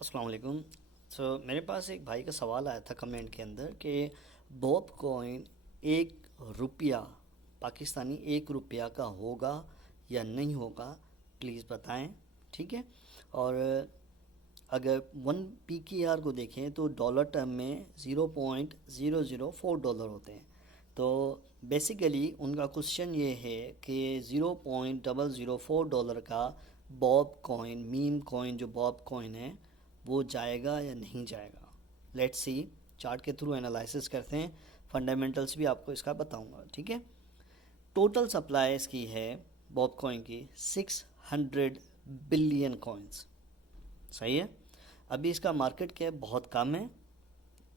अस्सलाम वालेकुम। मेरे पास एक भाई का सवाल आया था कमेंट के अंदर कि बॉब कॉइन 1 रुपया पाकिस्तानी 1 रुपया का होगा या नहीं होगा, प्लीज़ बताएं। ठीक है। और अगर 1 PKR को देखें तो डॉलर टर्म में $0.004 होते हैं। तो बेसिकली उनका क्वेश्चन ये है कि $0.004 का बॉब कॉइन, मीम कॉइन जो बॉब कॉइन है, वो जाएगा या नहीं जाएगा। Let's see. चार्ट के थ्रू एनालिसिस करते हैं, फंडामेंटल्स भी आपको इसका बताऊंगा। ठीक है। टोटल सप्लाई इसकी है बॉब कॉइन की 600 बिलियन कॉइन्स। सही है। अभी इसका मार्केट कैप बहुत कम है।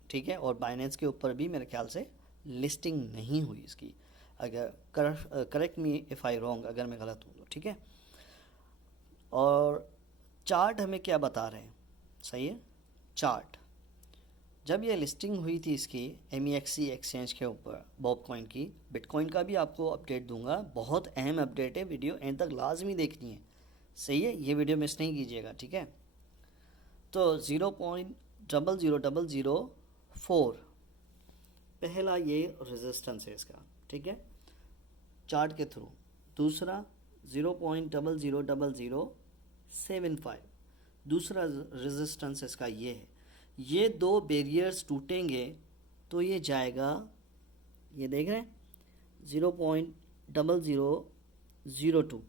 ठीक है। और बाइनेंस के ऊपर भी मेरे ख्याल से लिस्टिंग नहीं हुई इसकी। अगर correct me if I wrong, अगर मैं गलत हूँ तो। ठीक है। और चार्ट हमें क्या बता रहे हैं? सही है। चार्ट जब ये लिस्टिंग हुई थी इसकी MEXC एक्सचेंज के ऊपर बॉब कॉइन की, बिटकॉइन का भी आपको अपडेट दूंगा। बहुत अहम अपडेट है, वीडियो एंड तक लाजमी देखनी है। सही है। ये वीडियो मिस नहीं कीजिएगा। ठीक है। तो 0.00004 पहला ये रेजिस्टेंस है इसका। ठीक है, चार्ट के थ्रू। दूसरा 0.00075 दूसरा रेजिस्टेंस इसका ये है। ये दो बैरियर्स टूटेंगे तो ये जाएगा, ये देख रहे हैं, 0.0002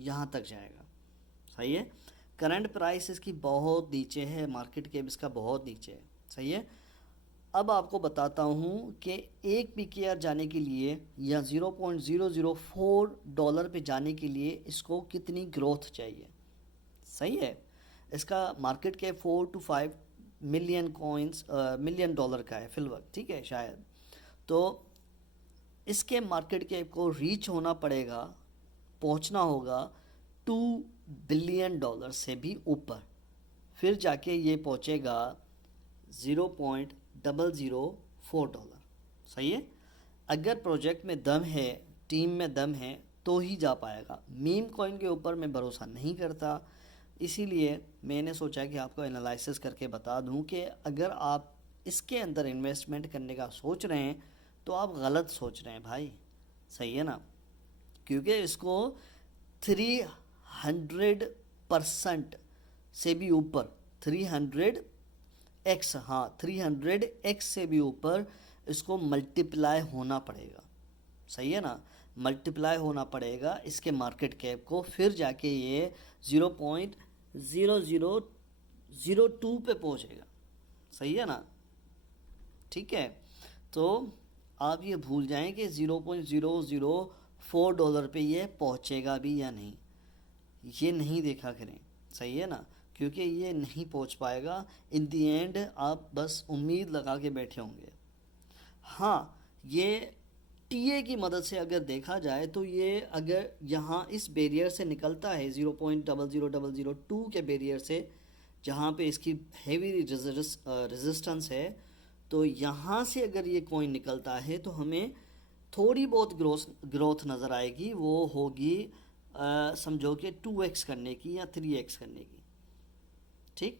यहाँ तक जाएगा। सही है। करंट प्राइस इसकी बहुत नीचे है, मार्केट कैप इसका बहुत नीचे है। सही है। अब आपको बताता हूँ कि 1 PKR जाने के लिए या $0.004 पे जाने के लिए इसको कितनी ग्रोथ चाहिए। सही है। इसका market cap 4 to 5 million coins million dollar का है फिल वक्त। ठीक है, शायद। तो इसके मार्केट कैप को रीच होना पड़ेगा, पहुंचना होगा $2 बिलियन से भी ऊपर, फिर जाके ये पहुंचेगा $0.004। सही है। अगर प्रोजेक्ट में दम है, टीम में दम है, तो ही जा पाएगा। मीम कॉइन के ऊपर मैं भरोसा नहीं करता, इसीलिए मैंने सोचा कि आपको एनालिसिस करके बता दूं कि अगर आप इसके अंदर इन्वेस्टमेंट करने का सोच रहे हैं तो आप गलत सोच रहे हैं भाई। सही है ना। क्योंकि इसको 300% से भी ऊपर, 300x, हाँ 300x से भी ऊपर इसको मल्टीप्लाई होना पड़ेगा। सही है ना। मल्टीप्लाई होना पड़ेगा इसके मार्केट कैप को, फिर जाके ये 0.0002 पे पहुंचेगा। सही है ना। ठीक है। तो आप ये भूल जाएं कि $0.004 पे ये पहुंचेगा भी या नहीं, ये नहीं देखा करें। सही है ना। क्योंकि ये नहीं पहुंच पाएगा। इन दी एंड आप बस उम्मीद लगा के बैठे होंगे। हाँ, ये टीए की मदद से अगर देखा जाए तो ये अगर यहाँ इस बैरियर से निकलता है 0.00002 के बैरियर से, जहाँ पे इसकी हैवी रेजिस्टेंस है, तो यहाँ से अगर ये कॉइन निकलता है तो हमें थोड़ी बहुत ग्रोथ नज़र आएगी। वो होगी समझो कि 2x करने की या 3x करने की। ठीक,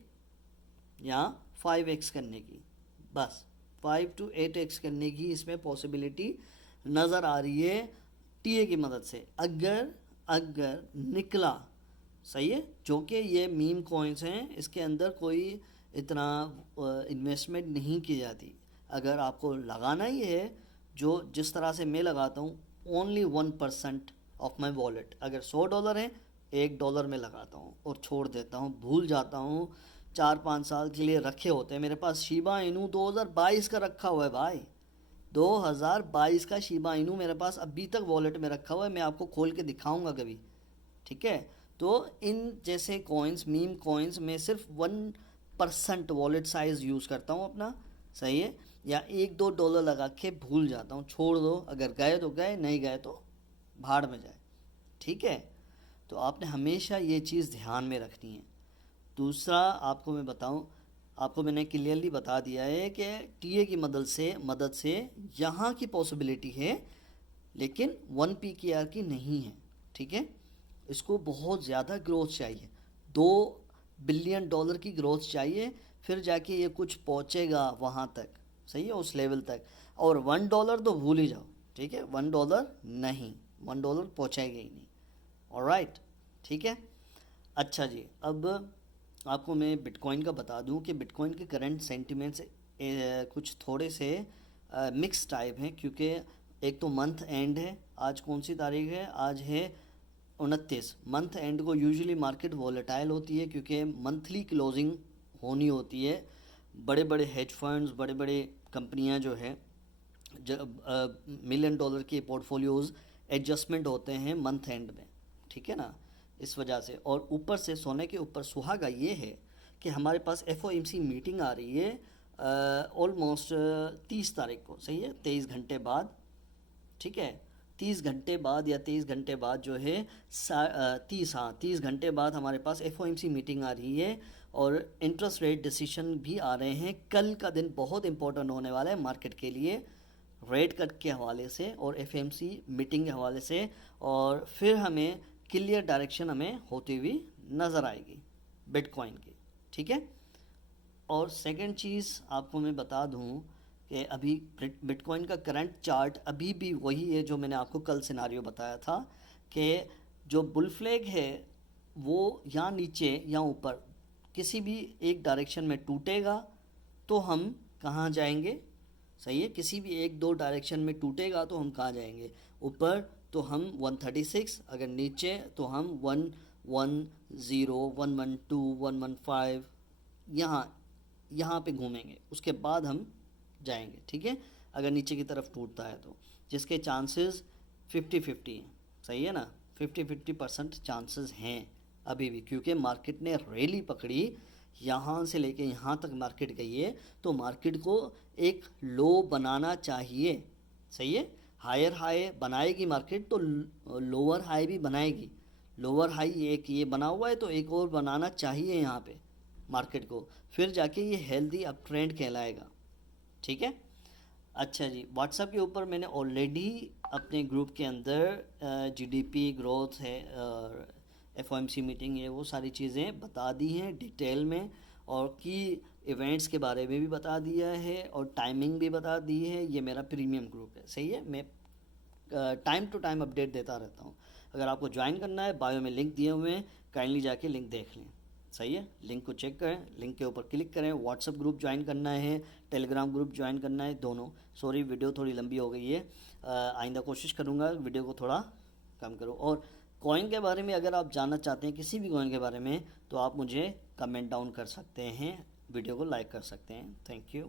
या 5x करने की। बस 5 to 8x करने की इसमें पॉसिबिलिटी नज़र आ रही है टीए की मदद से, अगर निकला। सही है। जो कि ये मीम कॉइन्स हैं, इसके अंदर कोई इतना इन्वेस्टमेंट नहीं की जाती। अगर आपको लगाना ही है, जो जिस तरह से मैं लगाता हूँ, ओनली 1% ऑफ माई वॉलेट, अगर $100 है, $1 में लगाता हूँ और छोड़ देता हूँ, भूल जाता हूँ। 4-5 साल के लिए रखे होते हैं मेरे पास। शिबा इनू 2022 का रखा हुआ है भाई, 2022 का शिबा इनू मेरे पास अभी तक वॉलेट में रखा हुआ है। मैं आपको खोल के दिखाऊंगा कभी। ठीक है। तो इन जैसे कॉइन्स, मीम कॉइन्स में सिर्फ 1% वॉलेट साइज यूज़ करता हूँ अपना। सही है। या $1-2 लगा के भूल जाता हूँ, छोड़ दो। अगर गए तो गए, नहीं गए तो भाड़ में जाए। ठीक है। तो आपने हमेशा ये चीज़ ध्यान में रखनी है। दूसरा आपको मैं बताऊं, आपको मैंने क्लियरली बता दिया है कि टीए की मदद से यहाँ की पॉसिबिलिटी है, लेकिन 1 PKR की नहीं है। ठीक है। इसको बहुत ज़्यादा ग्रोथ चाहिए। बिलियन डॉलर की ग्रोथ चाहिए, फिर जाके ये कुछ पहुंचेगा वहां तक, सही है, उस लेवल तक। और $1 तो भूल ही जाओ, ठीक है, $1 नहीं, $1 पहुंचाएगा ही नहीं। ऑलराइट, ठीक है। अच्छा जी, अब आपको मैं बिटकॉइन का बता दूं कि बिटकॉइन के करंट सेंटिमेंट्स कुछ थोड़े से मिक्स टाइप हैं, क्योंकि एक तो मंथ एंड है, आज कौन सी तारीख है, आज है 29। मंथ एंड को यूजुअली मार्केट वॉलेटाइल होती है, क्योंकि मंथली क्लोजिंग होनी होती है। बड़े बड़े हेज फंड्स, बड़े बड़े कंपनियां जो है, $1 मिलियन के पोर्टफोलियोज एडजस्टमेंट होते हैं मंथ एंड में, ठीक है ना, इस वजह से। और ऊपर से सोने के ऊपर सुहागा ये है कि हमारे पास FOMC मीटिंग आ रही है ऑलमोस्ट 30 तारीख को, सही है, 23 घंटे बाद, ठीक है, 30 घंटे बाद या 23 घंटे बाद जो है 30 घंटे बाद हमारे पास FOMC मीटिंग आ रही है, और इंटरेस्ट रेट डिसीजन भी आ रहे हैं। कल का दिन बहुत इंपॉर्टेंट होने वाला है मार्केट के लिए, रेट कट के हवाले से और FOMC मीटिंग के हवाले से, और फिर हमें क्लियर डायरेक्शन हमें होती हुई नज़र आएगी बिटकॉइन की, ठीक है। और सेकंड चीज़ आपको मैं बता दूं कि अभी बिटकॉइन का करंट चार्ट अभी भी वही है जो मैंने आपको कल सिनारियो बताया था, कि जो बुल फ्लैग है वो या नीचे या ऊपर किसी भी एक डायरेक्शन में टूटेगा तो हम कहाँ जाएंगे, सही है, किसी भी एक दो डायरेक्शन में टूटेगा तो हम कहाँ जाएंगे, ऊपर तो हम 136, अगर नीचे तो हम 110, 112, 115 यहाँ यहाँ पे घूमेंगे, उसके बाद हम जाएंगे, ठीक है, अगर नीचे की तरफ टूटता है तो, जिसके चांसेस 50-50 हैं, सही है ना, 50-50% चांसेस हैं अभी भी, क्योंकि मार्केट ने रैली पकड़ी, यहाँ से लेके यहाँ तक मार्केट गई है, तो मार्केट को एक लो बनाना चाहिए, सही है, हायर हाई बनाएगी मार्केट तो लोअर हाई भी बनाएगी। लोअर हाई एक ये बना हुआ है तो एक और बनाना चाहिए यहाँ पे मार्केट को, फिर जाके ये हेल्दी अप ट्रेंड कहलाएगा, ठीक है। अच्छा जी, व्हाट्सएप के ऊपर मैंने ऑलरेडी अपने ग्रुप के अंदर GDP ग्रोथ है, FOMC मीटिंग है, वो सारी चीज़ें बता दी हैं डिटेल में, और की इवेंट्स के बारे में भी बता दिया है, और टाइमिंग भी बता दी है। ये मेरा प्रीमियम ग्रुप है, सही है, मैं टाइम टू टाइम अपडेट देता रहता हूँ। अगर आपको ज्वाइन करना है, बायो में लिंक दिए हुए हैं, काइंडली जाके लिंक देख लें, सही है, लिंक को चेक करें, लिंक के ऊपर क्लिक करें। व्हाट्सएप ग्रुप ज्वाइन करना है, टेलीग्राम ग्रुप ज्वाइन करना है, दोनों। सॉरी वीडियो थोड़ी लंबी हो गई है, आइंदा कोशिश करूँगा वीडियो को थोड़ा कम करो। और कॉइन के बारे में अगर आप जानना चाहते हैं, किसी भी कॉइन के बारे में, तो आप मुझे कमेंट डाउन कर सकते हैं, वीडियो को लाइक कर सकते हैं। Thank you.